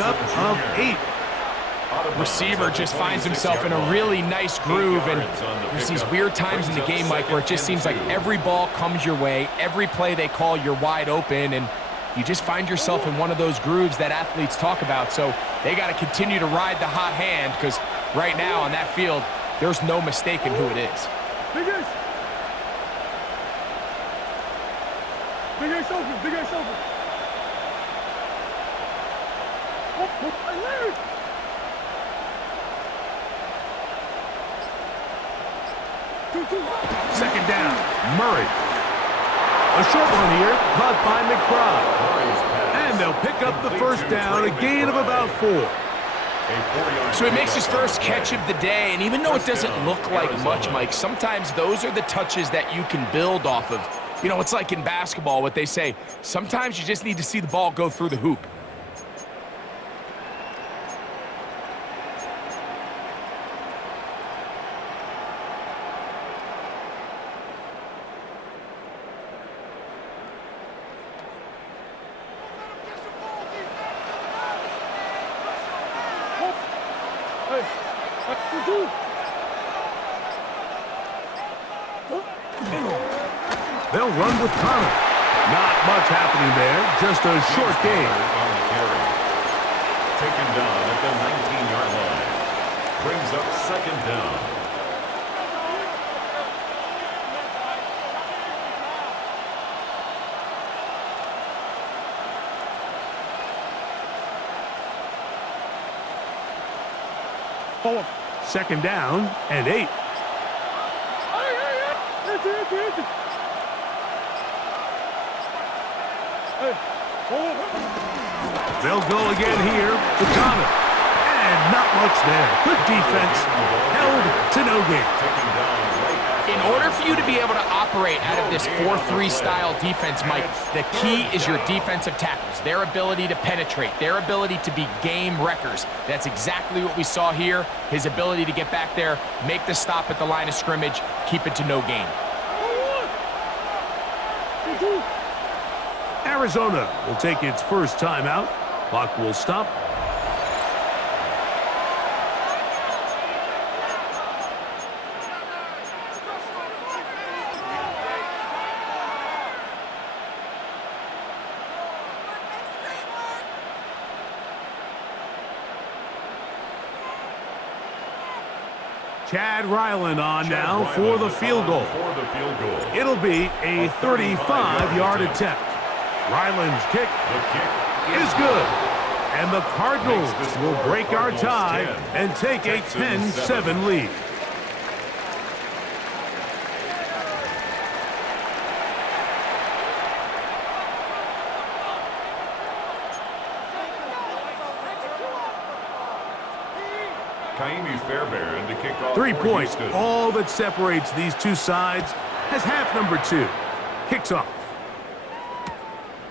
pickup of 8. Receiver just finds himself in a really nice groove, and there's these weird times in the game, Mike, where it just seems like every ball comes your way, every play they call, you're wide open, and you just find yourself in one of those grooves that athletes talk about. So they got to continue to ride the hot hand, because right now on that field, there's no mistaking who it is. Big Ace! Big Ace open! Big Ace open! Larry! Second down, Murray. A short one here, caught by McBride. And they'll pick up the first down, a gain of about 4. So he makes his first catch of the day, and even though it doesn't look like much, Mike, sometimes those are the touches that you can build off of. You know, it's like in basketball, what they say, sometimes you just need to see the ball go through the hoop. They'll run with Connor. Not much happening there, just a short game. Taken down at the 19-yard line. Brings up second down. Second down and 8. They'll go again here to Connor. And not much there. Good defense. Held to no gain. In order for you to be able to operate out of this 4-3 style defense, Mike, the key is your defensive tackles, their ability to penetrate, their ability to be game wreckers. That's exactly what we saw here, his ability to get back there, make the stop at the line of scrimmage, keep it to no gain. Arizona will take its first timeout. Clock will stop. Chad Ryland on now for the field goal. It'll be a 35-yard attempt. Ryland's kick is good. And the Cardinals will break our tie and take a 10-7 lead. Fairbairn to kick off 3 points, all that separates these two sides, as half number 2 kicks off.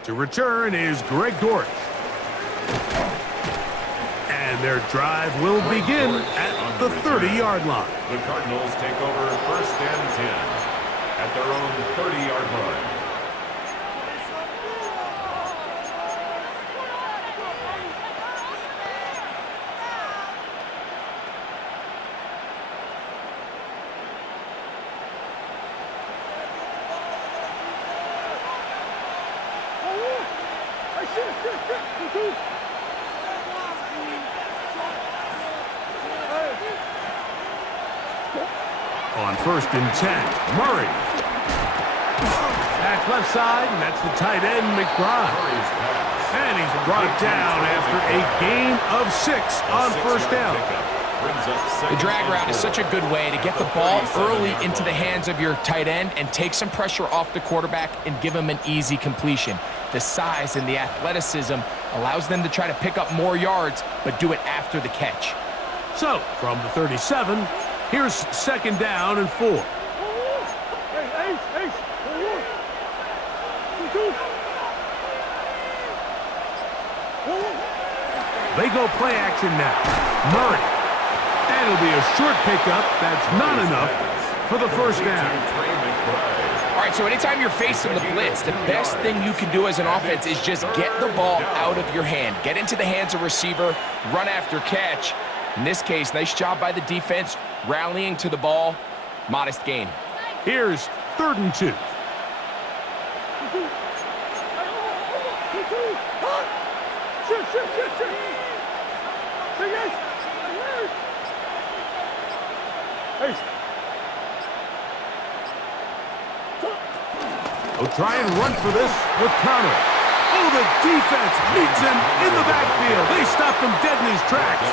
To return is Greg Dortch. And their drive will begin at the 30-yard line. The Cardinals take over first and 10 at their own 30-yard line. On first and 10, Murray. Back left side, and that's the tight end, McBride. And he's brought down after a gain of 6 on first down. The drag route is such a good way to get the ball early into the hands of your tight end and take some pressure off the quarterback and give him an easy completion. The size and the athleticism allows them to try to pick up more yards, but do it after the catch. So, from the 37, here's second down and 4. They go play action now. Murray. And it'll be a short pickup. That's not enough for the first down. All right, so anytime you're facing the blitz, the best thing you can do as an offense is just get the ball out of your hand. Get into the hands of receiver, run after catch. In this case, nice job by the defense, rallying to the ball. Modest gain. Here's 3rd and 2. They'll try and run for this with Connor. Oh, the defense meets him in the backfield. They stopped him dead in his tracks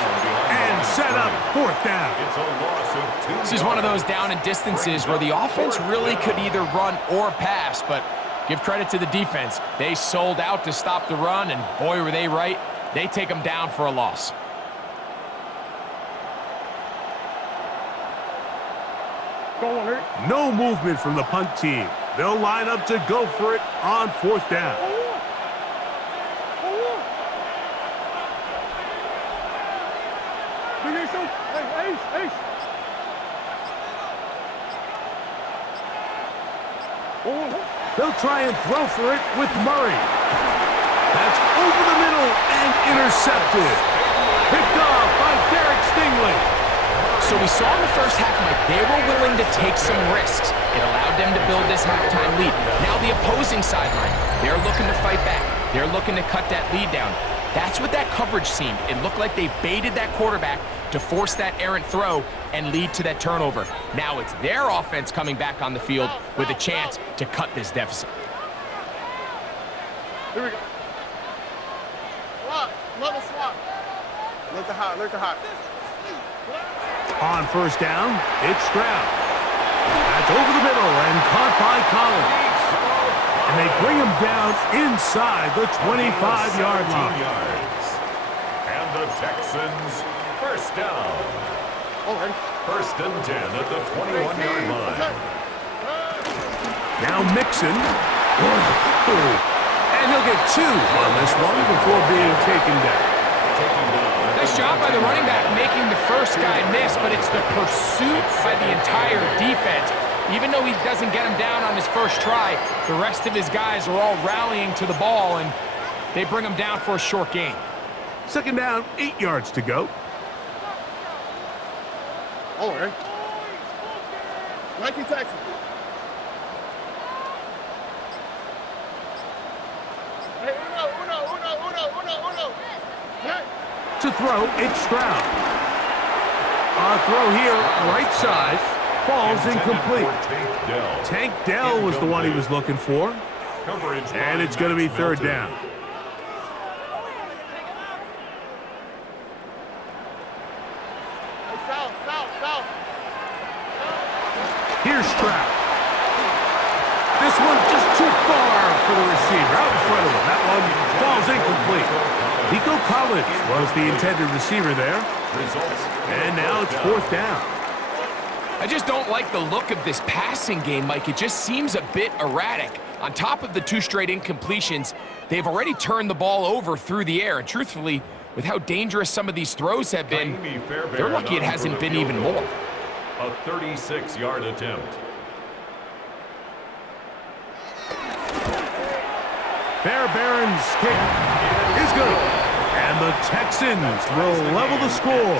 and set up 4th down. This is one of those down and distances where the offense really could either run or pass, but give credit to the defense. They sold out to stop the run, and boy, were they right. They take them down for a loss. No movement from the punt team. They'll line up to go for it on 4th down. They'll try and throw for it with Murray. That's over the middle and intercepted. Picked off by Derek Stingley. So we saw in the first half, Mike, they were willing to take some risks. It allowed them to build this halftime lead. Now the opposing sideline, they're looking to fight back. They're looking to cut that lead down. That's what that coverage seemed. It looked like they baited that quarterback to force that errant throw and lead to that turnover. Now it's their offense coming back on the field with a chance to cut this deficit. Here we go. Swap. Level swap. Look to hot. Look to hot. On 1st down, it's Stroud. That's over the middle and caught by Collins. And they bring him down inside the 25-yard line. And the Texans, 1st down. 1st and 10 at the 21-yard line. Now Mixon. And he'll get 2 on this one before being taken down. Nice job by the running back making the first guy miss, but it's the pursuit by the entire defense. Even though he doesn't get him down on his first try, the rest of his guys are all rallying to the ball, and they bring him down for a short gain. 2nd down, 8 yards to go. All right. Nike Texas. Hey, uno. Hey. To throw, it's Stroud. A throw here, right side, falls incomplete. Tank Dell was the one he was looking for. And it's going to be 3rd down. South. Here's Stroud. This one just too far for the receiver. Out in front of him. That one falls incomplete. Nico Collins was the intended receiver there. And now it's 4th down. I just don't like the look of this passing game, Mike. It just seems a bit erratic. On top of the 2 straight incompletions, they've already turned the ball over through the air. And truthfully, with how dangerous some of these throws have been, they're lucky it hasn't been even more. A 36-yard attempt. Fairbairn's kick is good. And the Texans will level the score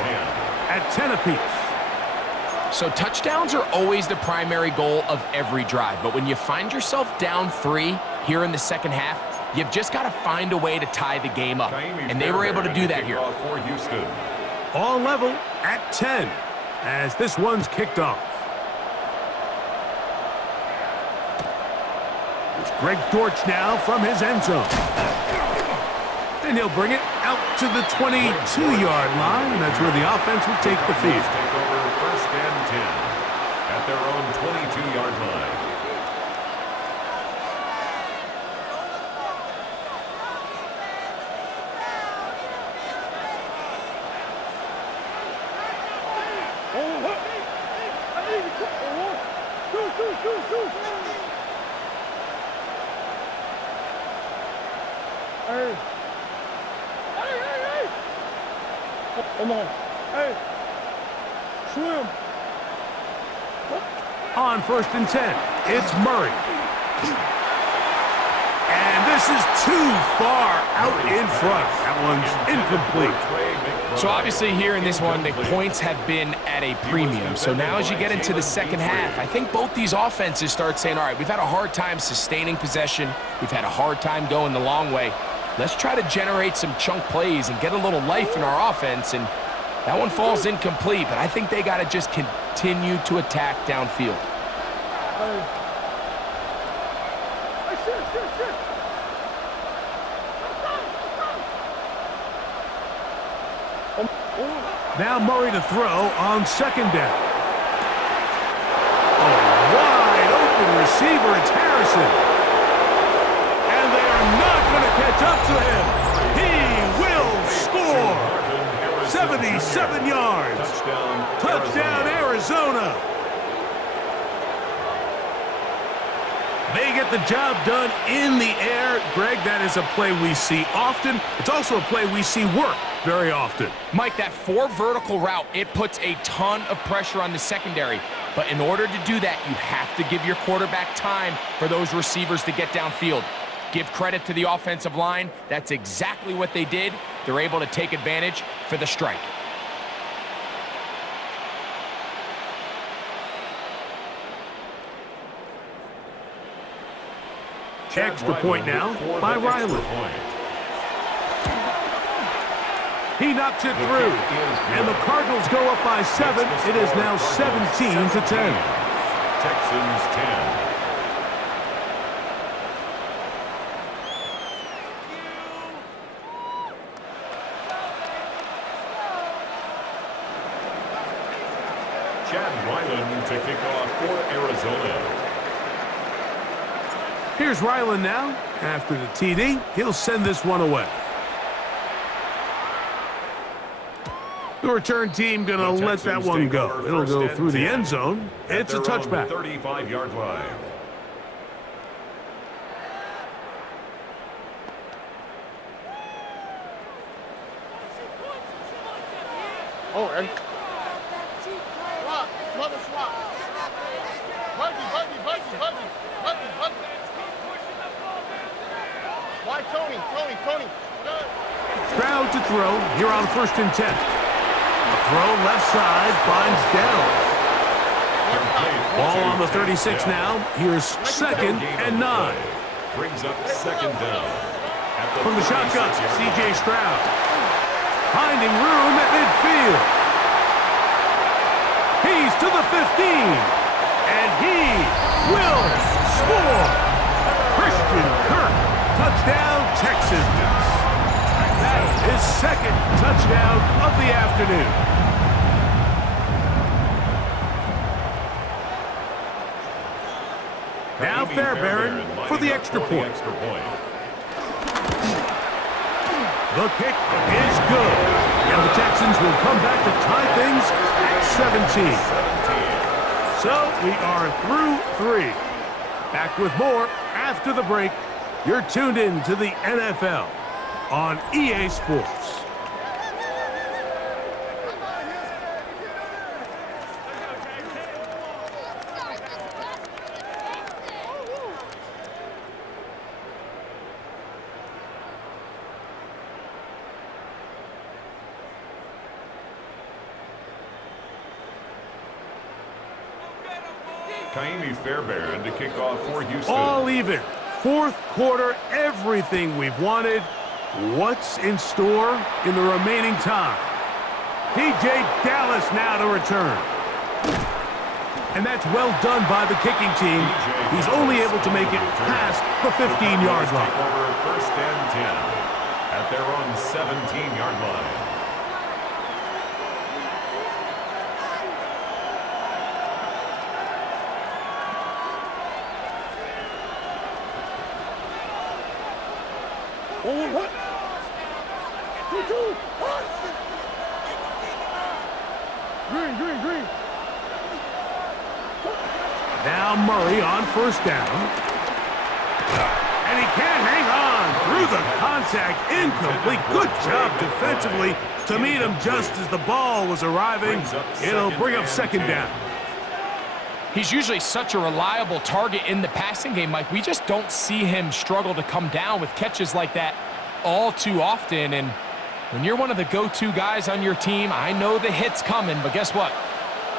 at 10 apiece. So touchdowns are always the primary goal of every drive. But when you find yourself down 3 here in the second half, you've just got to find a way to tie the game up. And they were able to do that here. All level at 10 as this one's kicked off. It's Greg Dortch now from his end zone. And he'll bring it out to the 22-yard line. And that's where the offense will take the field. Take over 1st and 10 at their own 22-yard line. Hey. Come on. Hey. Swim. On 1st and 10. it's Murray. And this is too far out in front. That one's incomplete. So obviously here in this one, the points have been at a premium. So now as you get into the second half, I think both these offenses start saying, all right, we've had a hard time sustaining possession. We've had a hard time going the long way. Let's try to generate some chunk plays and get a little life in our offense. And that one falls incomplete, but I think they got to just continue to attack downfield. Now Murray to throw on second down. A wide open receiver, it's Harrison. And they are not going to catch up to him. He will score. 77 yards. Touchdown, Arizona. They get the job done in the air. Greg, that is a play we see often. It's also a play we see work very often. Mike, that 4 vertical route, it puts a ton of pressure on the secondary. But in order to do that, you have to give your quarterback time for those receivers to get downfield. Give credit to the offensive line. That's exactly what they did. They're able to take advantage for the strike. Extra point now by Riley. He knocks it through, and the Cardinals go up by 7. It is now 17-10. Texans 10. Chad Ryland to kick off for Arizona. Here's Ryland now. After the TD, he'll send this one away. The return team going to let that one go. It'll go through the end zone. It's a touchback. 35-yard line. Oh, and swap, mother swap. Buggy. Why Tony? Stroud to throw here on 1st and 10. A throw left side finds down. Ball on the 36 now. Here's 2nd and 9. Brings up 2nd down. From the shotgun, C.J. Stroud. Finding room at midfield. He's to the 15. And he will score. Christian Kirk. Touchdown, Texans. That is 2nd touchdown of the afternoon. Now Fairbairn for the extra point. The kick is good. And the Texans will come back to tie things at 17. So we are through 3. Back with more after the break. You're tuned in to the NFL on EA Sports. Fairbairn to kick off for Houston. All even. 4th quarter, everything we've wanted. What's in store in the remaining time? DJ Dallas now to return. And that's well done by the kicking team. He's only able to make it past the 15-yard line. Over 1st and 10 at their own 17-yard line. What? 2-2. Green. Now Murray on 1st down. And he can't hang on through the contact. Incomplete. Good job defensively to meet him just as the ball was arriving. It'll bring up 2nd down. He's usually such a reliable target in the passing game, Mike. We just don't see him struggle to come down with catches like that all too often. And when you're one of the go-to guys on your team, I know the hit's coming, but guess what?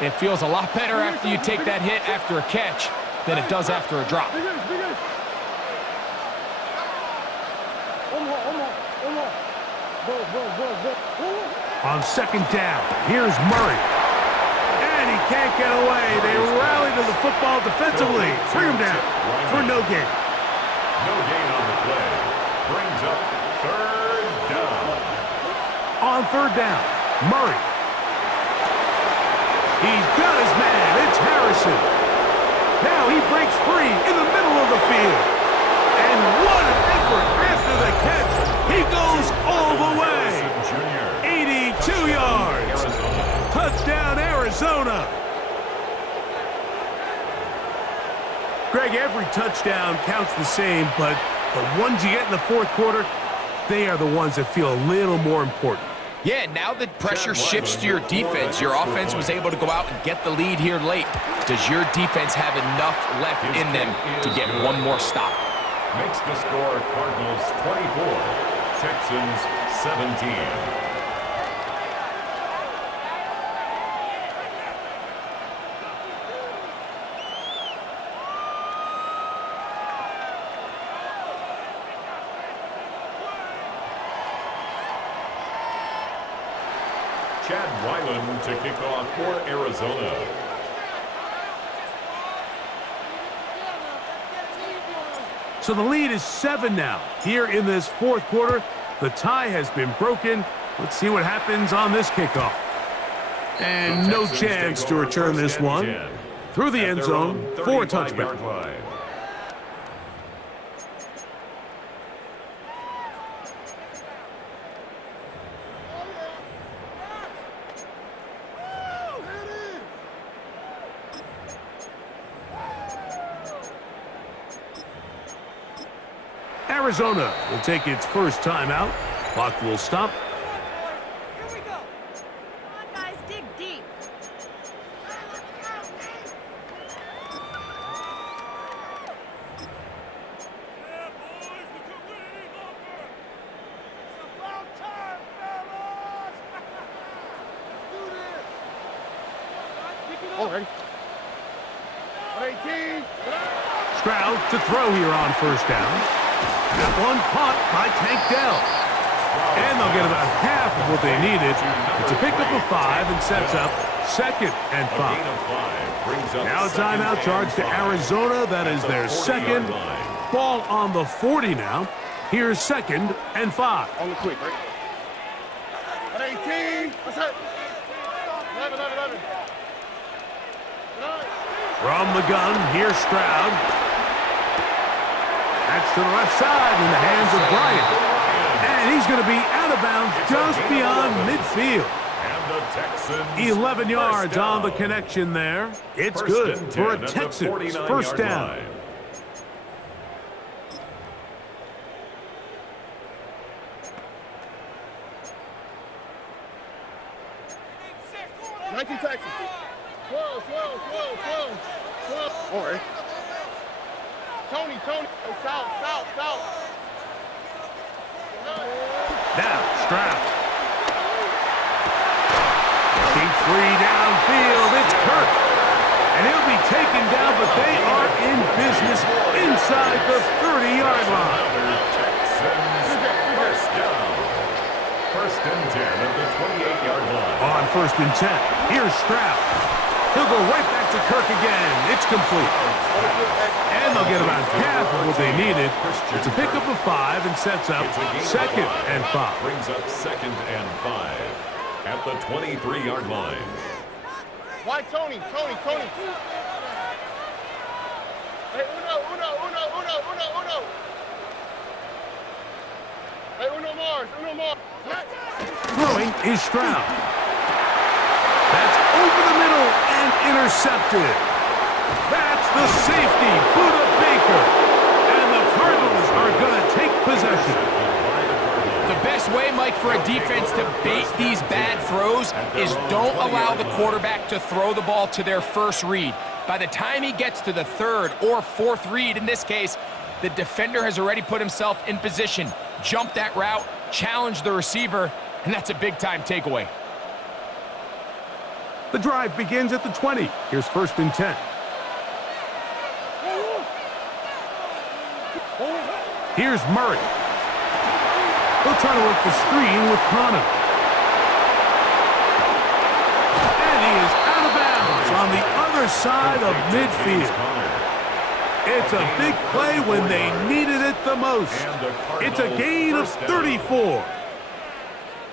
It feels a lot better after you take that hit after a catch than it does after a drop. On second down, here's Murray. And he can't get away. They rally to the football defensively. Bring him down for no gain. No gain on the play. Brings up third down. On third down, Murray. He's got his man. It's Harrison. Now he breaks free in the middle of the field. And what an effort after the catch. He goes all the way. 82 yards. Touchdown, Arizona. Greg, every touchdown counts the same, but the ones you get in the fourth quarter, they are the ones that feel a little more important. Yeah, now that pressure shifts to your defense, your offense was able to go out and get the lead here late. Does your defense have enough left in them to get one more stop? Makes the score Cardinals 24, Texans 17. Chad Ryland to kick off for Arizona. So the lead is 7 now. Here in this fourth quarter, the tie has been broken. Let's see what happens on this kickoff. And no chance to return this one. Through the end zone for a touchback. Arizona will take its first timeout. Clock will stop. Here we go. Come on, guys, dig deep. Already. 18. Stroud to throw here on first down. That one caught by Tank Dell. And they'll get about half of what they needed. It's a pickup of 5 and sets up 2nd and 5. Now a timeout charge to Arizona. That is their second. Ball on the 40 now. Here's 2nd and 5. On the quick, right? 18. What's that? 11. From the gun, here's Stroud. That's to the left side in the hands of Bryant. And he's going to be out of bounds just beyond midfield. And the Texans 11 yards on the connection there. It's good for a Texans first down. 19 Texans. 12. All right. Tony. Oh, south. Now, Stroud. Looking free downfield. It's Kirk. And he'll be taken down, but they are in business inside the 30-yard line. Texans first down. 1st and 10 at the 28-yard line. On 1st and 10, here's Stroud. He'll go right back to Kirk again. It's complete. And they'll get about half of what they needed. It's a pickup of 5 and sets up 2nd and 5. Brings up 2nd and 5 at the 23-yard line. Why Tony? Hey, uno. Hey, uno Mars. Throwing is Stroud. That's over the middle and intercepted. That's the safety, Buda Baker. And the Cardinals are going to take possession. The best way, Mike, for a defense to bait these bad throws is don't allow the quarterback to throw the ball to their first read. By the time he gets to the third or fourth read, in this case, the defender has already put himself in position, jumped that route, challenged the receiver, and that's a big-time takeaway. The drive begins at the 20. Here's 1st and 10. Here's Murray. He'll try to work the screen with Connor. And he is out of bounds on the other side of midfield. It's a big play when they needed it the most. It's a gain of 34.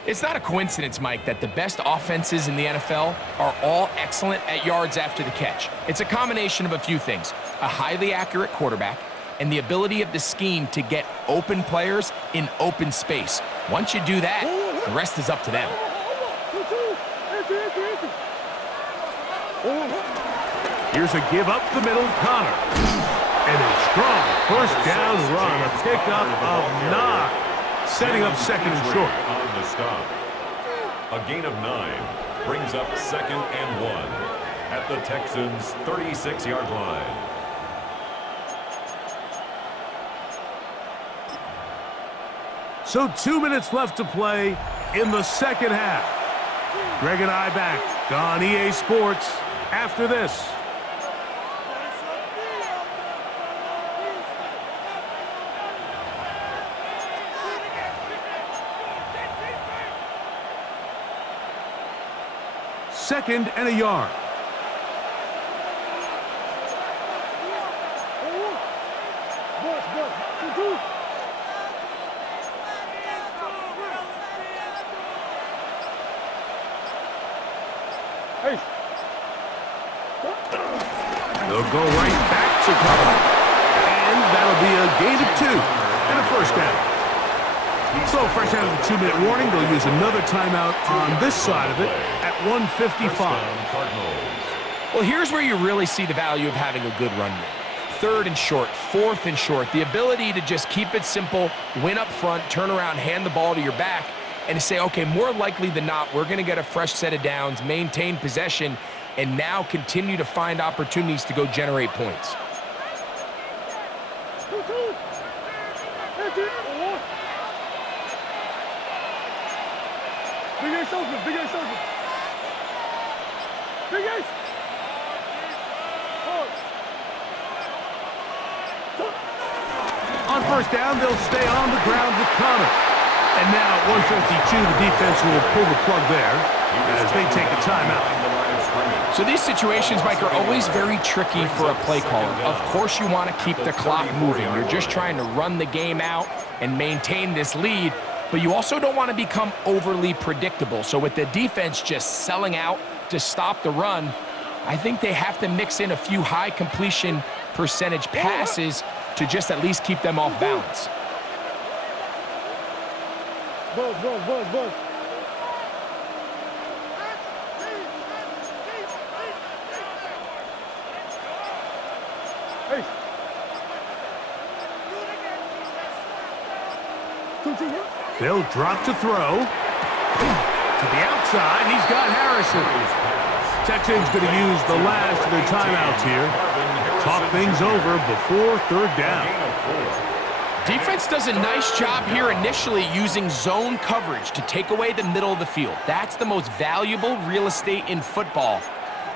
It's not a coincidence, Mike, that the best offenses in the NFL are all excellent at yards after the catch. It's a combination of a few things: a highly accurate quarterback and the ability of the scheme to get open players in open space. Once you do that, the rest is up to them. Here's a give up the middle, Connor. And a strong 1st down run, a pickup of 9. Setting up 2nd and short. On the stop. A gain of 9 brings up 2nd and 1 at the Texans' 36-yard line. So 2 minutes left to play in the 2nd half. Greg and I back on EA Sports after this. Second and a yard. They'll go right back to cover. And that'll be a gain of 2 and a 1st down. So fresh out of the 2-minute warning, they'll use another timeout on this side of it at 1:55. Well, here's where you really see the value of having a good run game. 3rd and short, 4th and short, the ability to just keep it simple, win up front, turn around, hand the ball to your back, and to say, okay, more likely than not, we're going to get a fresh set of downs, maintain possession, and now continue to find opportunities to go generate points. Big Ace open, Big Ace open. Big Ace. On 1st down, they'll stay on the ground with Connor. And now at 1:52, the defense will pull the plug there as they take a timeout. So these situations, Mike, are always very tricky for a play caller. Of course you want to keep the clock moving. You're just trying to run the game out and maintain this lead, but you also don't want to become overly predictable. So with the defense just selling out to stop the run, I think they have to mix in a few high completion percentage passes to just at least keep them off balance. Buzz. Hey. They'll drop to throw. To the outside, he's got Harrison. Texans going to use the last of their timeouts here. Talk things over before 3rd down. Defense does a nice job here initially using zone coverage to take away the middle of the field. That's the most valuable real estate in football.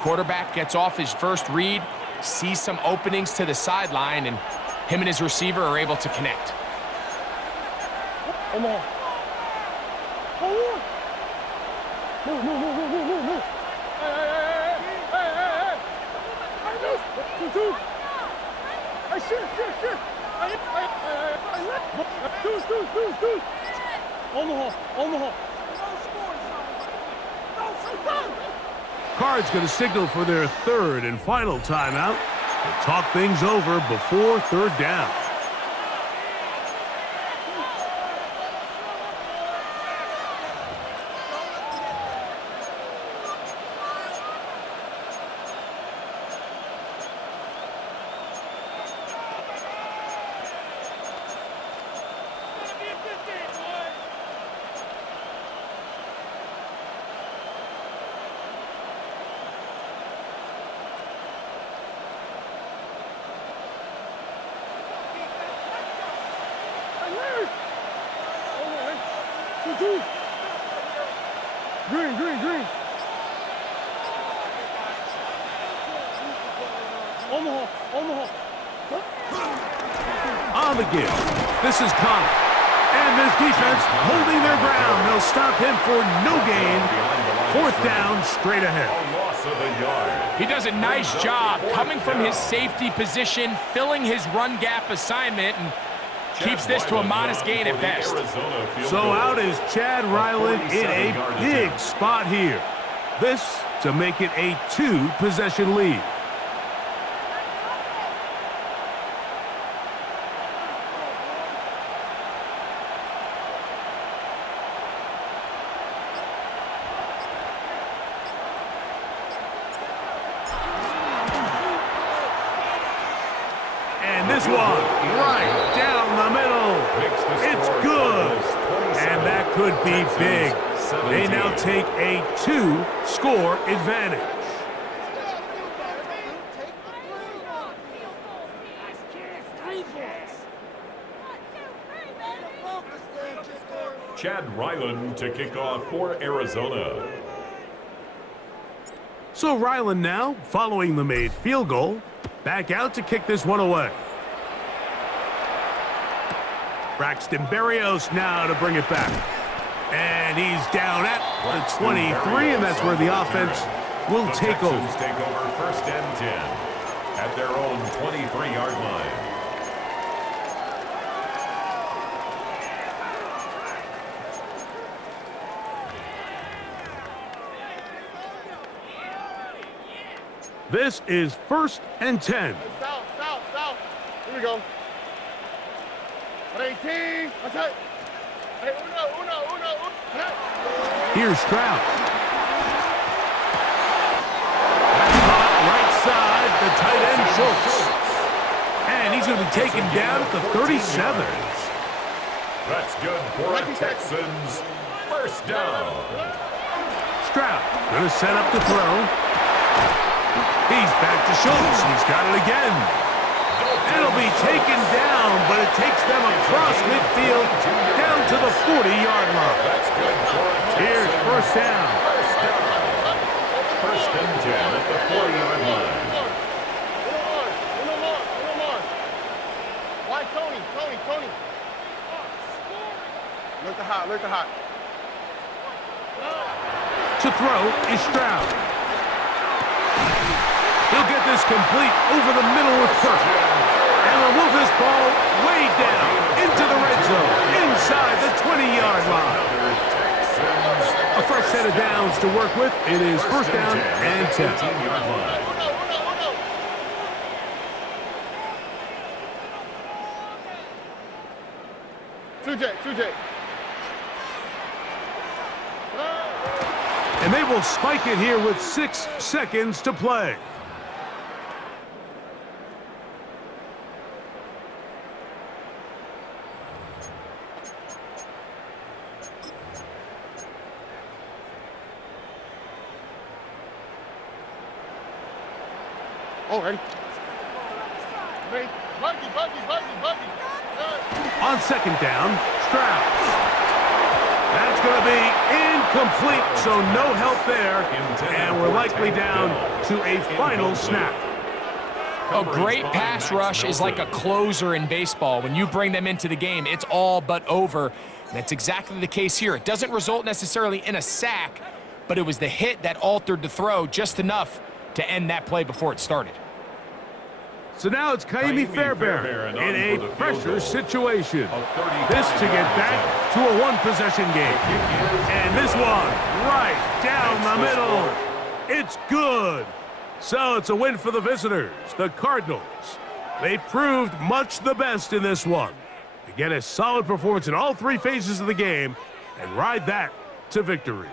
Quarterback gets off his first read, sees some openings to the sideline, and him and his receiver are able to connect. Come on. Move. Hey. Two. Hey, shit. Two. On the hall. Card's going to signal for their 3rd and final timeout. They'll talk things over before 3rd down. On the hole. On the hole. On the give. This is Connor. And this defense holding their ground. They'll stop him for no gain. 4th down, straight ahead. A loss of a yard. He does a nice job coming from his safety position, filling his run gap assignment, and keeps this to a modest gain at best. So out is Chad Ryland in a big spot here. This to make it a 2-possession lead. And this one, right down the middle. It's good. And that could be big. They now take a 2-score advantage. Chad Ryland to kick off for Arizona. So Ryland now, following the made field goal, back out to kick this one away. Braxton Berrios now to bring it back. And he's down at the 23, and that's where the offense will take over. Take over 1st and 10 at their own 23-yard line. This is 1st and 10. South. Here we go. 18. That's it. Hey, uno. Here's Stroud. Caught right side, the tight end Schultz. And he's going to be taken down at the 37. That's good for the Texans. 1st down. Stroud going to set up to throw. He's back to Schultz. He's got it again. It'll be taken down, but it takes them across midfield down to the 40-yard line. That's good for a Texans. Here's 1st down. 1st and 10 at the 40-yard line. Uno more. Why Tony? Look the hot. To throw is Stroud. He'll get this complete over the middle with Kirk. And will move this ball way down into the red zone, inside the 20-yard line. A fresh set of downs to work with. It is 1st down and 10. 18-yard line. Two-J. And they will spike it here with 6 seconds to play. Oh, ready. Buggy. On 2nd down, Stroud. That's going to be incomplete, so no help there. And we're likely down to a final snap. A great pass rush is like a closer in baseball. When you bring them into the game, it's all but over. And that's exactly the case here. It doesn't result necessarily in a sack, but it was the hit that altered the throw just enough to end that play before it started. So now it's Kaimi Fairbairn in a pressure situation. This to get back to a 1-possession game. And this one right down the middle. It's good. So it's a win for the visitors, the Cardinals. They proved much the best in this one. They get a solid performance in all 3 phases of the game and ride that to victory.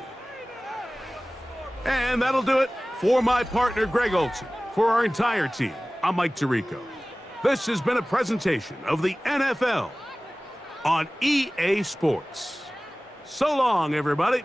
And that'll do it for my partner, Greg Olson. For our entire team, I'm Mike Tirico. This has been a presentation of the NFL on EA Sports. So long, everybody.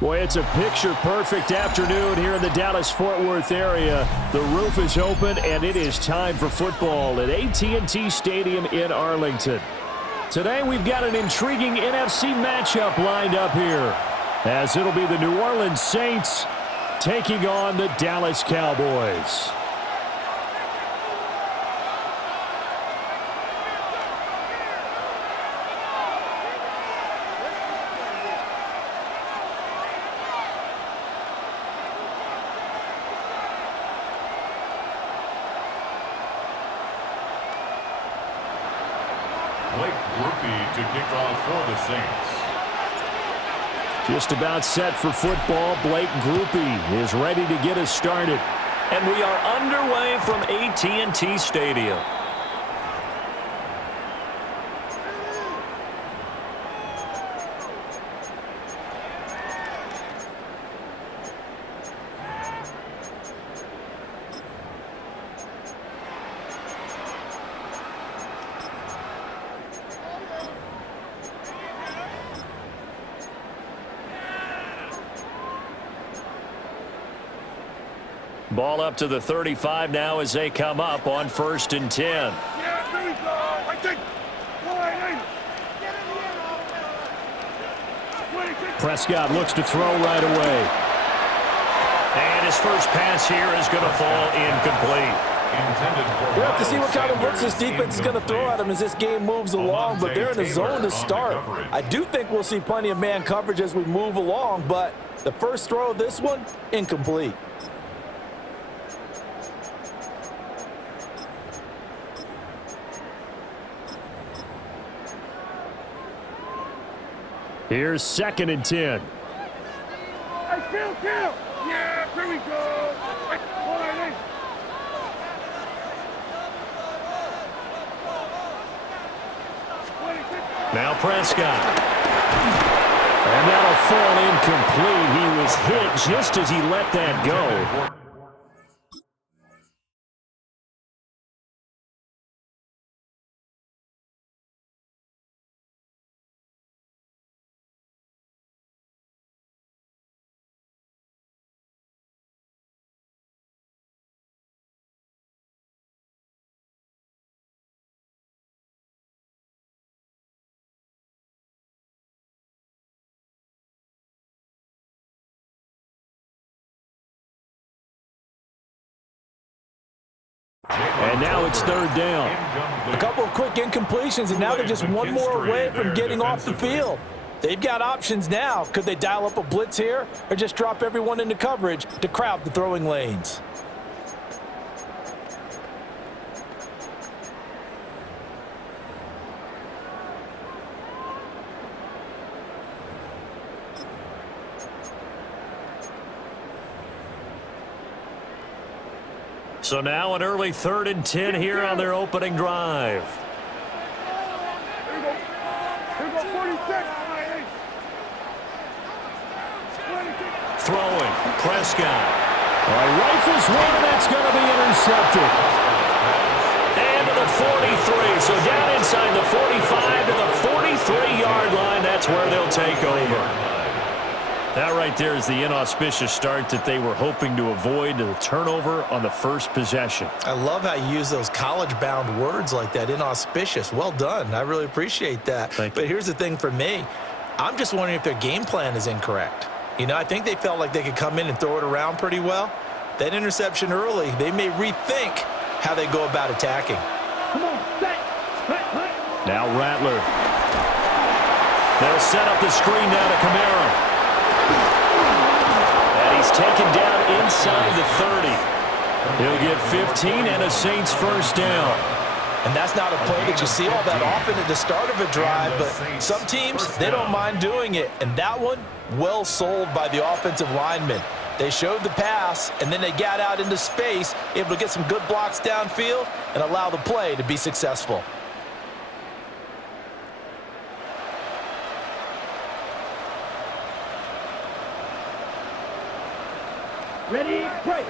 Boy, it's a picture-perfect afternoon here in the Dallas-Fort Worth area. The roof is open, and it is time for football at AT&T Stadium in Arlington. Today, we've got an intriguing NFC matchup lined up here, as it'll be the New Orleans Saints taking on the Dallas Cowboys. To kick off for the Saints. Just about set for football. Blake Grupe is ready to get us started. And we are underway from AT&T Stadium. Ball up to the 35 now as they come up on 1st and 10. Yeah, there we go. I think. Prescott looks to throw right away. And his first pass here is going to fall incomplete. We'll have to see what kind of looks this defense is going to throw at him as this game moves along, but they're in the zone to start. I do think we'll see plenty of man coverage as we move along, but the first throw of this one, incomplete. Here's 2nd and 10. Hey, kill. Yeah, here we go. Now Prescott. And that'll fall incomplete. He was hit just as he let that go. And now it's 3rd down. A couple of quick incompletions, and now they're just one more away from getting off the field. They've got options now. Could they dial up a blitz here or just drop everyone into coverage to crowd the throwing lanes? So now an early 3rd and 10 here on their opening drive. Here we go, 46. Throwing, Prescott. Well, he rifles one, and that's going to be intercepted. And to the 43. So down inside the 45 to the 43-yard line. That's where they'll take over. That right there is the inauspicious start that they were hoping to avoid, the turnover on the first possession. I love how you use those college-bound words like that, inauspicious. Well done. I really appreciate that. But here's the thing for me. I'm just wondering if their game plan is incorrect. You know, I think they felt like they could come in and throw it around pretty well. That interception early, they may rethink how they go about attacking. Come on, set. Now Rattler. They'll set up the screen now to Kamara. And he's taken down inside the 30. He'll get 15 and a Saints first down. And that's not a play that you see all that often at the start of a drive, but some teams, they don't mind doing it. And that one, well sold by the offensive lineman. They showed the pass, and then they got out into space, able to get some good blocks downfield and allow the play to be successful. Ready, break.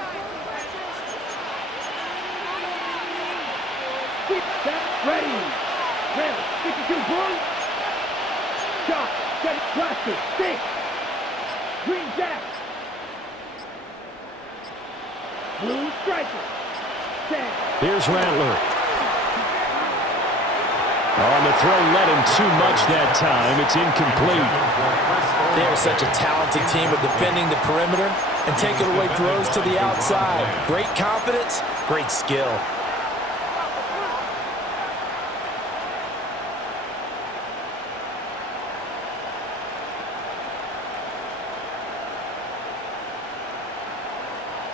Keep that ready. Ready. 52 blue. Shot. Get it. Blaster. Stick. Green jack. Blue striker. Stand. Here's Rattler. On the throw, led him too much that time. It's incomplete. They are such a talented team at defending the perimeter and taking away throws to the outside. Great confidence, great skill.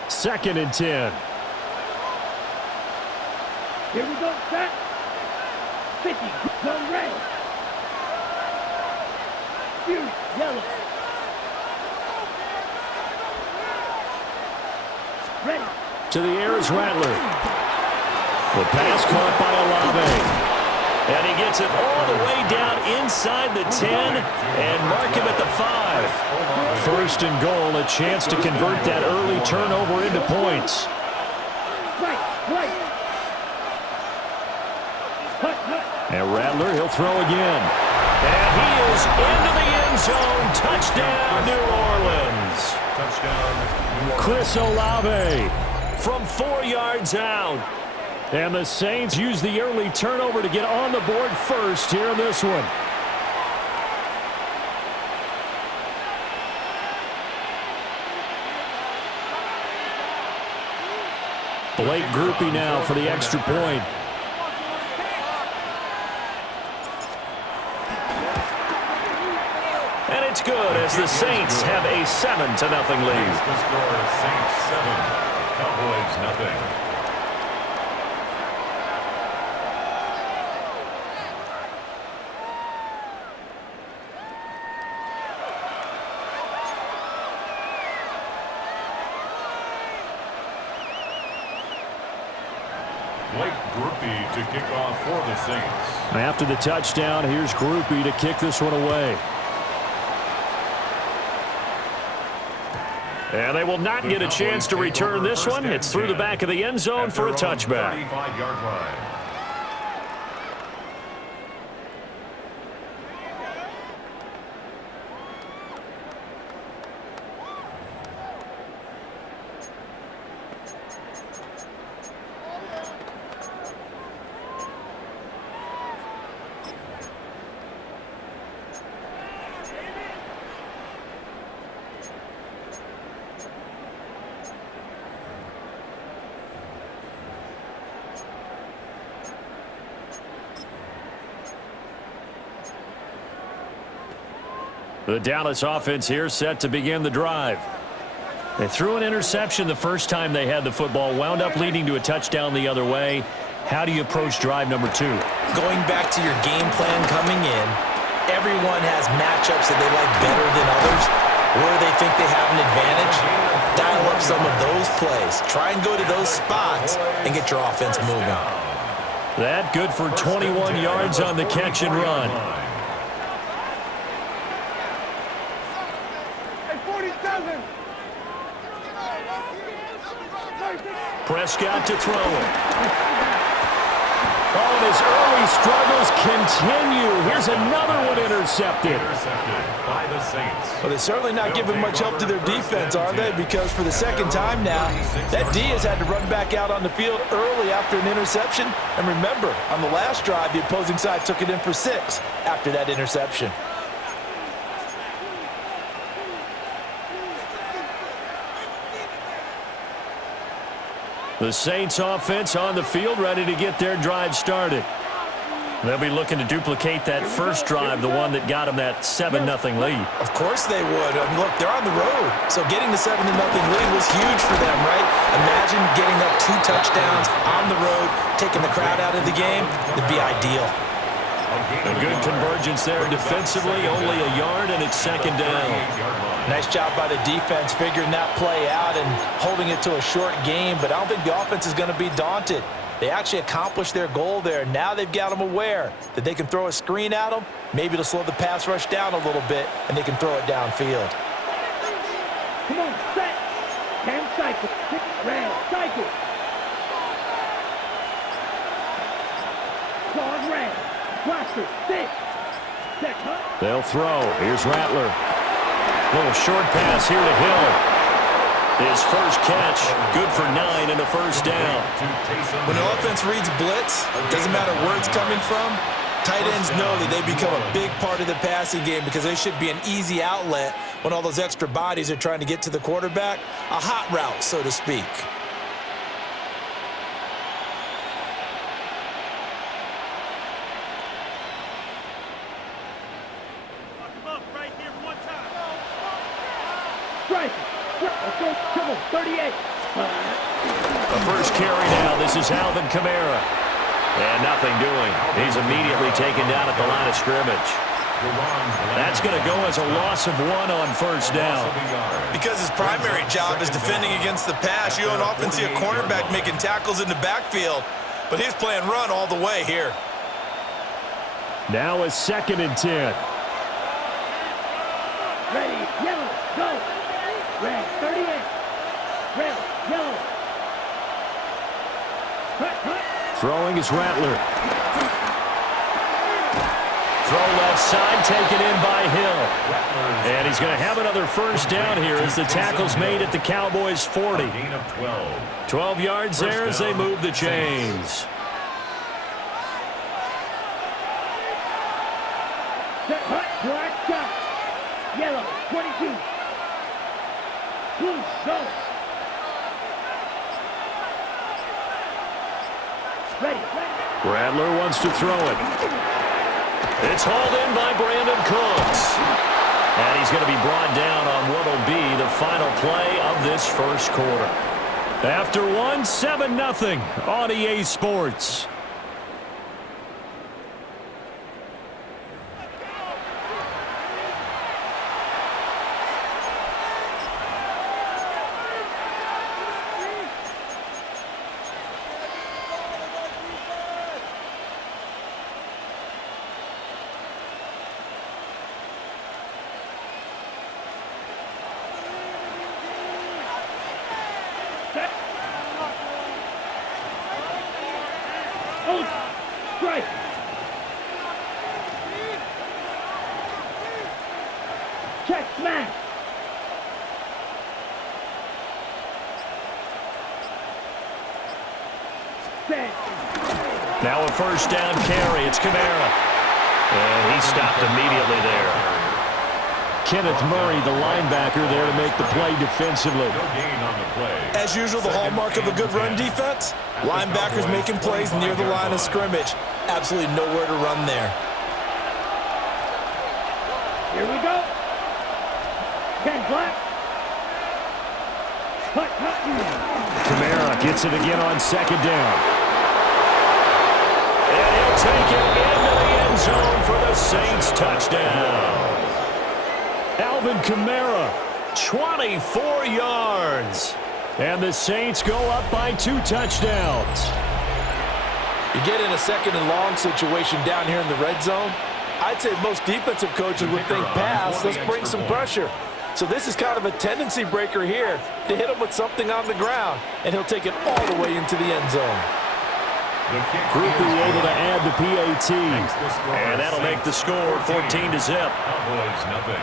Second and 10. Here we go, set. 50, zone red. Fury, yellow. Ready. To the air is Rattler. The pass caught by Olave. And he gets it all the way down inside the 10 and mark him at the 5. First and goal, a chance to convert that early turnover into points. Right. And Rattler, he'll throw again. And he is into the end zone. Touchdown, New Orleans. Touchdown. Chris Olave from 4 yards out. And the Saints use the early turnover to get on the board first here in this one. Blake Groupie now for the extra point. And it's good as the Saints have a 7-0 lead. The score is Saints 7, Cowboys nothing. Blake Groupie to kick off for the Saints. After the touchdown, here's Groupie to kick this one away. And they will not get a chance to return this one. It's through the back of the end zone for a touchback. 35-yard line. The Dallas offense here set to begin the drive. They threw an interception the first time they had the football, wound up leading to a touchdown the other way. How do you approach drive number 2? Going back to your game plan coming in, everyone has matchups that they like better than others, where they think they have an advantage. Dial up some of those plays. Try and go to those spots and get your offense moving. That good for 21 yards on the catch and run. Hey, 47. Prescott to throw it. Oh, and his early struggles continue. Here's another one intercepted. Intercepted by the Saints. Well, they're certainly not giving much help to their defense, are they? Because for the second time now, that D has had to run back out on the field early after an interception. And remember, on the last drive, the opposing side took it in for 6 after that interception. The Saints offense on the field, ready to get their drive started. They'll be looking to duplicate that first drive, the one that got them that 7-0 lead. Of course they would. I mean, look, they're on the road. So getting the 7-0 lead was huge for them, right? Imagine getting up 2 touchdowns on the road, taking the crowd out of the game. It'd be ideal. A good convergence there defensively, only a yard, and it's second down. Nice job by the defense figuring that play out and holding it to a short game, but I don't think the offense is going to be daunted. They actually accomplished their goal there. Now they've got them aware that they can throw a screen at them, maybe to slow the pass rush down a little bit, and they can throw it downfield. Come on, set. Cam cycle. Red, cycle. Guard red. Blaster, 6. Set, cut. They'll throw. Here's Rattler. Little short pass here to Hill. His first catch, good for 9 and a first down. When the offense reads blitz, doesn't matter where it's coming from, tight ends know that they become a big part of the passing game because they should be an easy outlet when all those extra bodies are trying to get to the quarterback. A hot route, so to speak. Come on, 38. The first carry now. This is Alvin Kamara. And nothing doing. He's immediately taken down at the line of scrimmage. That's going to go as a loss of 1 on first down. Because his primary job is defending against the pass, you don't often see a cornerback making tackles in the backfield. But he's playing run all the way here. Now a 2nd and 10. Ready, yellow, go. Red, 38. Red, yellow. Cut. Throwing is Rattler. Throw left side, taken in by Hill. And he's going to have another first down here as the tackle's made at the Cowboys' 40. 12 yards there as they move the chains. Black shot. Yellow, 22. Blue, go. Ready. Rattler wants to throw it. It's hauled in by Brandon Cooks. And he's going to be brought down on what will be the final play of this first quarter. After 1, 7-0 on EA Sports. Strike. Check smash. Set. Now a first down carry. It's Kamara. And he stopped immediately there. Kenneth Murray, the linebacker, there to make the play defensively. As usual, the hallmark of a good run defense, linebackers making plays near the line of scrimmage. Absolutely nowhere to run there. Here we go. 10 black. Cut. Kamara gets it again on 2nd down. And he'll take it into the end zone for the Saints touchdown. Alvin Kamara, 24 yards. And the Saints go up by 2 touchdowns. You get in a 2nd and long situation down here in the red zone, I'd say most defensive coaches would think pass. Let's bring some pressure. So this is kind of a tendency breaker here to hit him with something on the ground, and he'll take it all the way into the end zone. Groupie able to add the PAT. And that'll make the score 14-0. Cowboys nothing.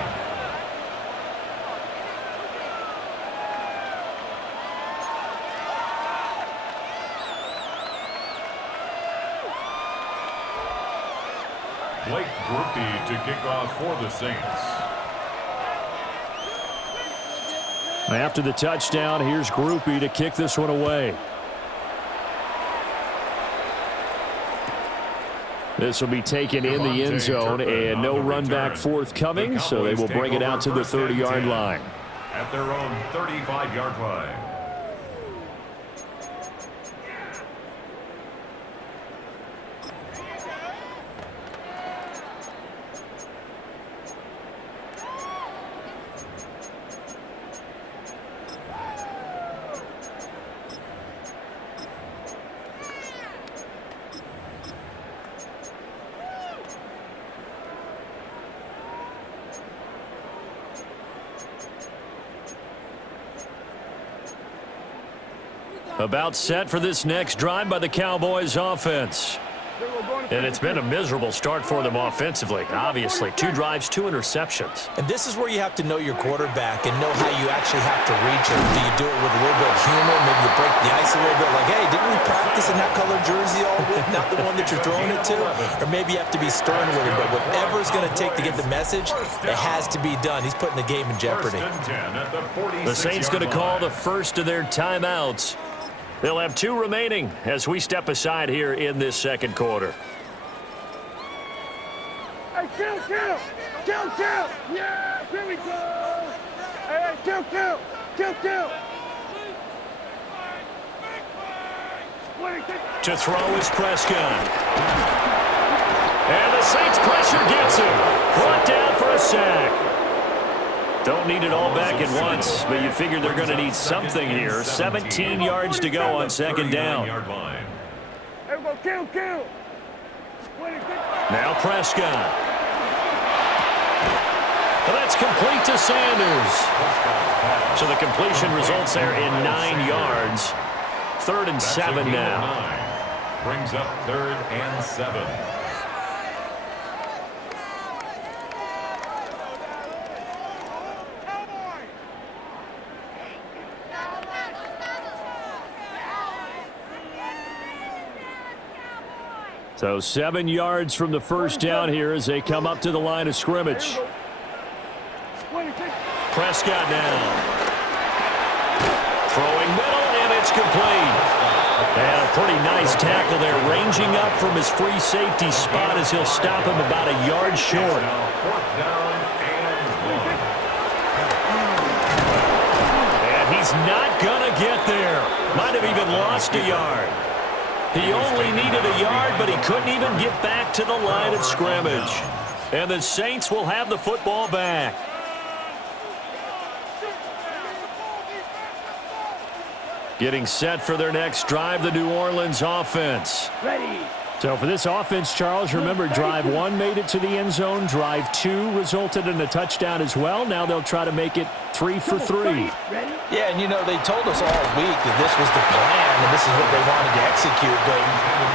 Blake Groupie to kick off for the Saints. After the touchdown, here's Groupie to kick this one away. This will be taken in the end zone, and no run back forthcoming, so they will bring it out to the 30-yard line. At their own 35-yard line. About set for this next drive by the Cowboys offense. And it's been a miserable start for them offensively. Obviously, 2 drives, 2 interceptions. And this is where you have to know your quarterback and know how you actually have to reach him. Do you do it with a little bit of humor? Maybe you break the ice a little bit like, hey, didn't we practice in that color jersey all week? Not the one that you're throwing it to? Or maybe you have to be stern with him. But whatever it's going to take to get the message, it has to be done. He's putting the game in jeopardy. The Saints going to call the first of their timeouts. They'll have 2 remaining as we step aside here in this second quarter. Hey, kill! Yeah, here we go! Hey, kill! To throw is Prescott. And the Saints pressure gets him. Brought down for a sack. Don't need it all back at once, but you figure they're going to need something here. 17 yards to go on second down. Now Prescott. Well, that's complete to Sanders. So the completion results there in 9 yards. 3rd and 7 now. Brings up 3rd and 7. So 7 yards from the first down here as they come up to the line of scrimmage. Prescott now. Throwing middle, and it's complete. And a pretty nice tackle there, ranging up from his free safety spot as he'll stop him about a yard short. And he's not going to get there. Might have even lost a yard. He only needed a yard, but he couldn't even get back to the line of scrimmage. And the Saints will have the football back. Getting set for their next drive, the New Orleans offense. Ready. So for this offense, Charles, remember drive 1 made it to the end zone. Drive 2 resulted in a touchdown as well. Now they'll try to make it 3 for 3. Yeah, and you know, they told us all week that this was the plan and this is what they wanted to execute, but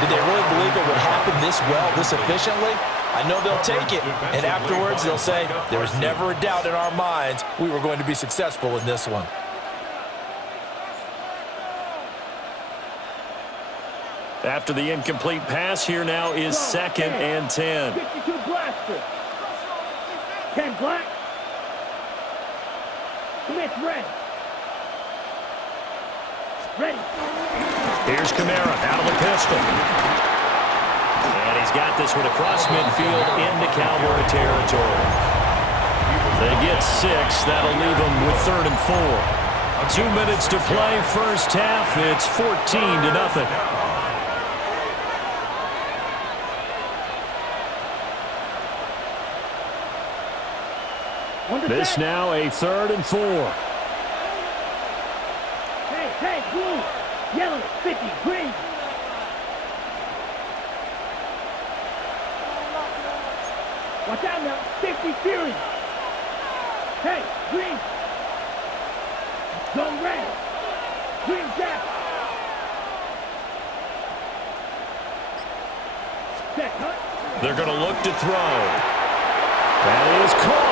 did they really believe it would happen this well, this efficiently? I know they'll take it, and afterwards they'll say, there was never a doubt in our minds we were going to be successful in this one. After the incomplete pass, here now is 2nd and 10. 52 blaster. 10 black. Commit red. Ready. Here's Kamara out of the pistol. And he's got this one across midfield into Cowboy territory. They get 6. That'll leave them with 3rd and 4. 2 minutes to play first half. It's 14-0. This now a 3rd and 4. Hey, blue, yellow, 50, green. Watch out now, 50 Fury. Hey, green. Zone ready. Green down. Set cut. They're going to look to throw. That is caught.